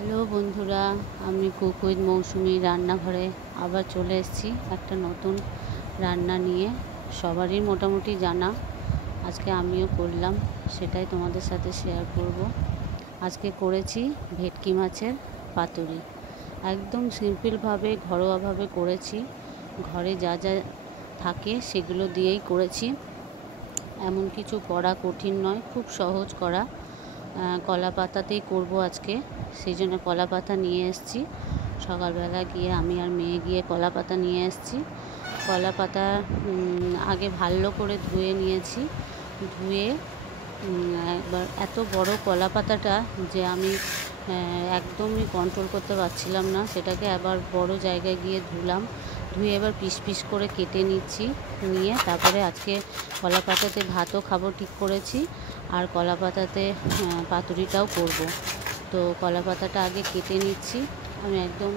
Hello বন্ধুরা, আমি cook with মৌসুমি রান্নাঘরে আবার চলে এসেছি একটা নতুন রান্না নিয়ে। সবারই মোটামুটি জানা, আজকে আমিও করলাম, সেটাই তোমাদের সাথে শেয়ার করব। আজকে করেছি ভেটকি মাছের পাতুরি। একদম সিম্পলভাবে ঘরোয়াভাবে করেছি, ঘরে যা যা থাকে সেগুলো দিয়েই করেছি। এমন কিছু করা কঠিন নয়, খুব সহজ করা। কলা পাতাতেই করব আজকে, সেই জন্য কলা পাতা নিয়ে এসেছি। সকালবেলা গিয়ে আমি আর মেয়ে গিয়ে কলা পাতা নিয়ে এসেছি। কলা পাতা আগে ভালো করে ধুয়ে নিয়েছি। ধুয়ে একবার এত বড় কলা পাতাটা যে আমি একদমই কন্ট্রোল করতে পারছিলাম না, সেটাকে আবার বড় জায়গায় গিয়ে ধুয়ে এবার পিস পিস করে কেটে নিচ্ছি। নিয়ে তারপরে আজকে কলা পাতাতে ভাতও খাবো ঠিক করেছি, আর কলা পাতাতে পাতুরিটাও করব। তো কলা পাতাটা আগে কেটে নিচ্ছি। আমি একদম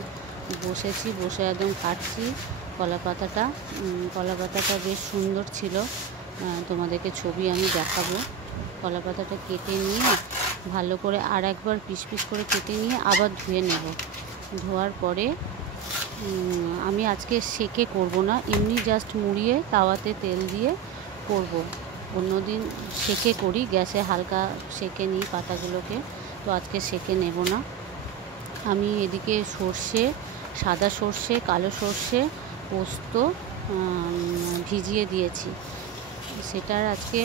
বসে একদম কাটছি কলা পাতাটা বেশ সুন্দর ছিল, তোমাদেরকে ছবি আমি দেখাবো। কলা পাতাটা কেটে নিয়ে ভালো করে আর একবার পিস পিস করে কেটে নিয়ে আবার ধুয়ে নেব। ধোয়ার পরে আমি আজকে সেকে করব না, এমনি জাস্ট মুড়িয়ে তাওয়াতে তেল দিয়ে করব। অন্যদিন সেকে করি, গ্যাসে হালকা সেকে নিই পাতাগুলোকে, তো আজকে সেকে নেব না। আমি এদিকে সর্ষে, সাদা সর্ষে, কালো সর্ষে, পোস্ত ভিজিয়ে দিয়েছি। সেটার আজকে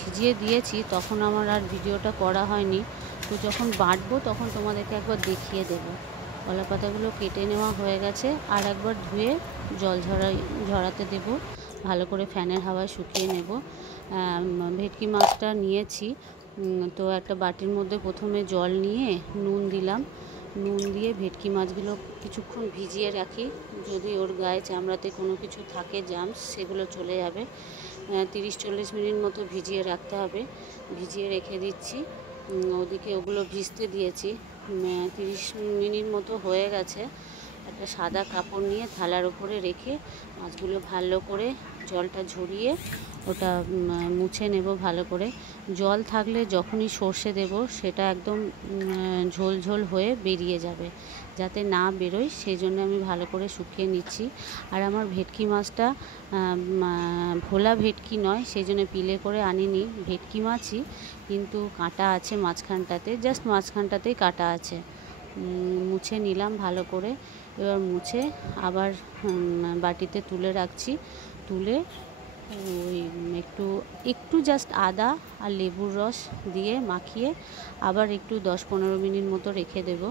ভিজিয়ে দিয়েছি, তখন আমার আর ভিডিওটা করা হয়নি। তো যখন বাটবো তখন তোমাদেরকে একবার দেখিয়ে দেবো। কলা পাতাগুলো কেটে নেওয়া হয়ে গেছে, আর একবার ধুয়ে জল ঝরাতে দেব, ভালো করে ফ্যানের হাওয়ায় শুকিয়ে নেব। ভেটকি মাছটা নিয়েছি, তো একটা বাটির মধ্যে প্রথমে জল নিয়ে নুন দিলাম। নুন দিয়ে ভেটকি মাছগুলো কিছুক্ষণ ভিজিয়ে রাখি, যদি ওর গায়ে চামড়াতে কোনো কিছু থাকে জার্মস সেগুলো চলে যাবে। 30-40 মিনিট মতো ভিজিয়ে রাখতে হবে। ভিজিয়ে রেখে দিচ্ছি। ওদিকে ওগুলো ভিজতে দিয়েছি। 30 মিনিট মতো হয়ে গেছে। একটা সাদা কাপড় নিয়ে থালার উপরে রেখে মাছগুলো ভালো করে জলটা ঝরিয়ে ওটা মুছে নেব ভালো করে। জল থাকলে যখনই সর্ষে দেব সেটা একদম ঝোল ঝোল হয়ে বেরিয়ে যাবে, যাতে না বেরোয় সেই জন্য আমি ভালো করে শুকিয়ে নিচ্ছি। আর আমার ভেটকি মাছটা ভোলা ভেটকি নয়, সেই জন্য পিলে করে আনিনি, ভেটকি মাছই, কিন্তু কাঁটা আছে মাঝখানটাতে, জাস্ট মাঝখানটাতেই কাঁটা আছে। মুছে নিলাম ভালো করে। এবার মুছে আবার বাটিতে তুলে রাখছি। তুলে ওই একটু জাস্ট আদা আর লেবুর রস দিয়ে মাখিয়ে আবার একটু 10-15 মিনিট মতো রেখে দেব,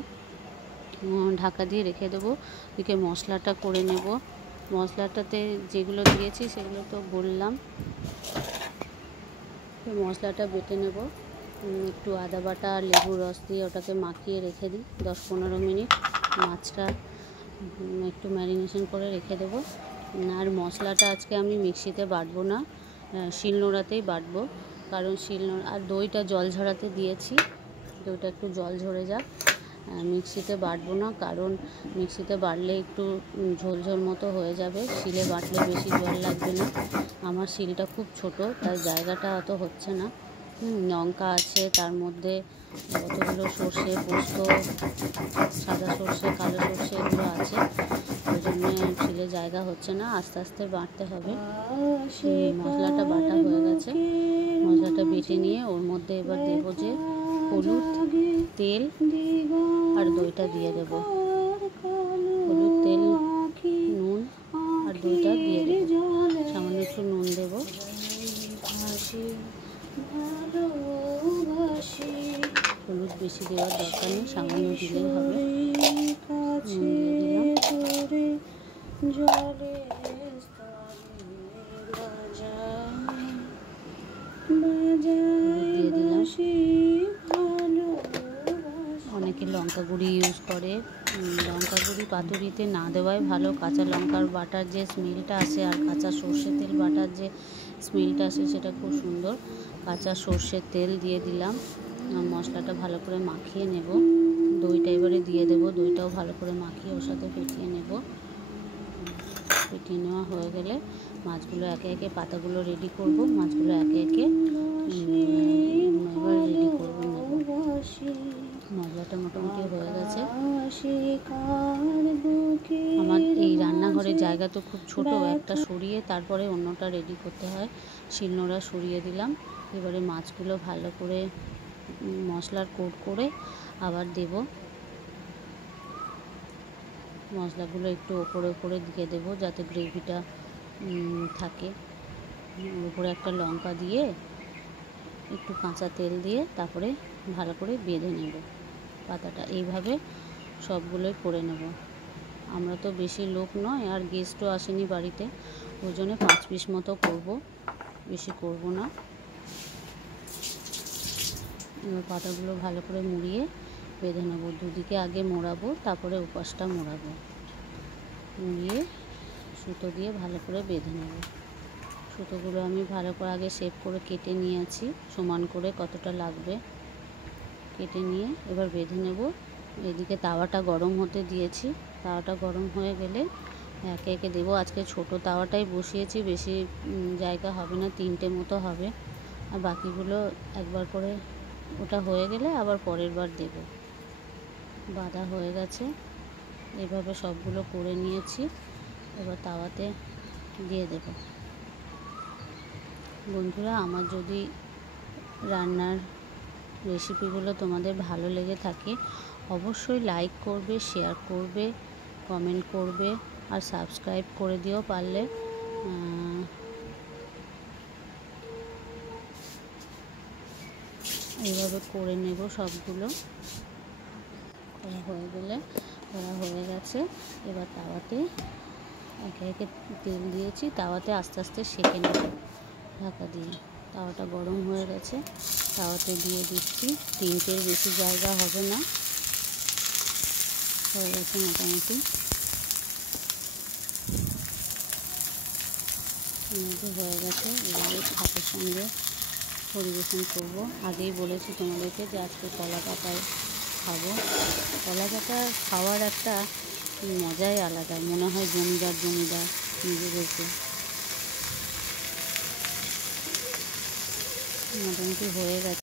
ঢাকা দিয়ে রেখে দেবো। এদিকে মশলাটা করে নেব। মশলাটাতে যেগুলো দিয়েছি সেগুলো তো বললাম। মশলাটা বেটে নেব, একটু আদা বাটা আর লেবুর রস দিয়ে ওটাকে মাখিয়ে রেখে দিই 10-15 মিনিট। মাছটা একটু ম্যারিনেশন করে রেখে দেবো। আর মশলাটা আজকে আমি মিক্সিতে বাটবো না, শিলনোড়াতেই বাটবো, কারণ আর দইটা জল ঝরাতে দিয়েছি, দইটা একটু জল ঝরে যাক। মিক্সিতে বাটবো না, কারণ মিক্সিতে বাটলে একটু ঝোল ঝোল মতো হয়ে যাবে, শিলে বাটলে বেশি জল লাগবে না। আমার শিলটা খুব ছোট, তাই জায়গাটা অত হচ্ছে না। লঙ্কা আছে, তার মধ্যে কতগুলো সর্ষে, পোস্ত, সাদা সর্ষে, কালো সর্ষে এগুলো আছে, ওই জন্য শিলে জায়গা হচ্ছে না, আস্তে আস্তে বাটতে হবে। মশলাটা বাটা হয়ে গেছে, মশলাটা বেটে নিয়ে ওর মধ্যে এবার দেবো যে হলুদ, তেল আর দইটা দিয়ে দেব। হলুদ, তেল, নুন আর দইটা দিয়ে দেব। সামান্য একটু নুন দেব। হলুদ বেশি দেওয়ার দরকার নেই, সামান্য দিলেই হবে। নুন দিয়ে দিলাম। অনেকে লঙ্কা গুঁড়ি ইউজ করে, লঙ্কা গুঁড়ি পাতুরিতে না দেওয়াই ভালো। কাঁচা লঙ্কার বাটার যে স্মেলটা আসে আর কাঁচা সর্ষের তেল বাটার যে স্মেলটা আসে সেটা খুব সুন্দর। কাঁচা সর্ষের তেল দিয়ে দিলাম। মশলাটা ভালো করে মাখিয়ে নেব। দইটা এবারে দিয়ে দেবো, দইটাও ভালো করে মাখিয়ে ওর সাথে ফেটিয়ে নেব। ফেটিয়ে নেওয়া হয়ে গেলে মাছগুলো একে একে, পাতাগুলো রেডি করব, মাছগুলো একে একে এবার রেডি করব নেব। মশলাটা মোটামুটি হয়ে গেছে। আমার এই রান্নাঘরের জায়গা তো খুব ছোট, একটা সরিয়ে তারপরে অন্যটা রেডি করতে হয়। শিলনোড়া সরিয়ে দিলাম। এবারে মাছগুলো ভালো করে মশলার কোট করে আবার দেব। মশলাগুলো একটু ওপরে ওপরে দিয়ে দেবো যাতে গ্রেভিটা থাকে। উপরে একটা লঙ্কা দিয়ে একটু কাঁচা তেল দিয়ে তারপরে ভালো করে বেঁধে নেব পাতাটা। এইভাবে সবগুলোই করে নেব। আমরা তো বেশি লোক নয়, আর গেস্টও আসেনি বাড়িতে, ওই জন্য 5 পিস মতো করব, বেশি করব না। এবার পাতাগুলো ভালো করে মুড়িয়ে বেঁধে নেব। দুদিকে আগে মোড়াবো, তারপরে উপাসটা মোড়াবো। মুড়িয়ে সুতো দিয়ে ভালো করে বেঁধে নেব। সুতোগুলো আমি ভালো করে আগে শেপ করে কেটে নিয়েছি, সমান করে কতটা লাগবে কেটে নিয়ে এবার বেঁধে নেব। এদিকে তাওয়াটা গরম হতে দিয়েছি। তাওয়াটা গরম হয়ে গেলে একে একে দেবো। আজকে ছোট তাওয়াটাই বসিয়েছি, বেশি জায়গা হবে না, 3টে মতো হবে। আর বাকিগুলো একবার করে ওটা হয়ে গেলে আবার পরের বার দেব। বাঁধা হয়ে গেছে। এভাবে সবগুলো করে নিয়েছি। এবার তাওয়াতে দিয়ে দেব। বন্ধুরা, আমার যদি রান্নার রেসিপিগুলো তোমাদের ভালো লেগে থাকে অবশ্যই লাইক করবে, শেয়ার করবে, কমেন্ট করবে আর সাবস্ক্রাইব করে দিও পারলে। এইভাবে করে নেব সবগুলো। করা হয়ে গেলে করা হয়ে গেছে। এবার তাওয়াতে একে একে তেল দিয়েছি, তাওয়াতে আস্তে আস্তে সেঁকে নেব ঢাকা দিয়ে। তাওয়াটা গরম হয়ে গেছে, তাওয়াতে দিয়ে দিচ্ছি। 3টের বেশি জায়গা হবে না, হয়ে গেছে মোটামুটি। হয়ে গেছে। এবারে ভাতের সঙ্গে পরিবেশন করব। আগেই বলেছি তোমাদেরকে যে আজকে কলা পাতায় খাবো। কলা পাতা খাওয়ার একটা মজাই আলাদা, মনে হয় জমিদার জমিদার নিজেদেরকে। মোটামুটি হয়ে গেছে।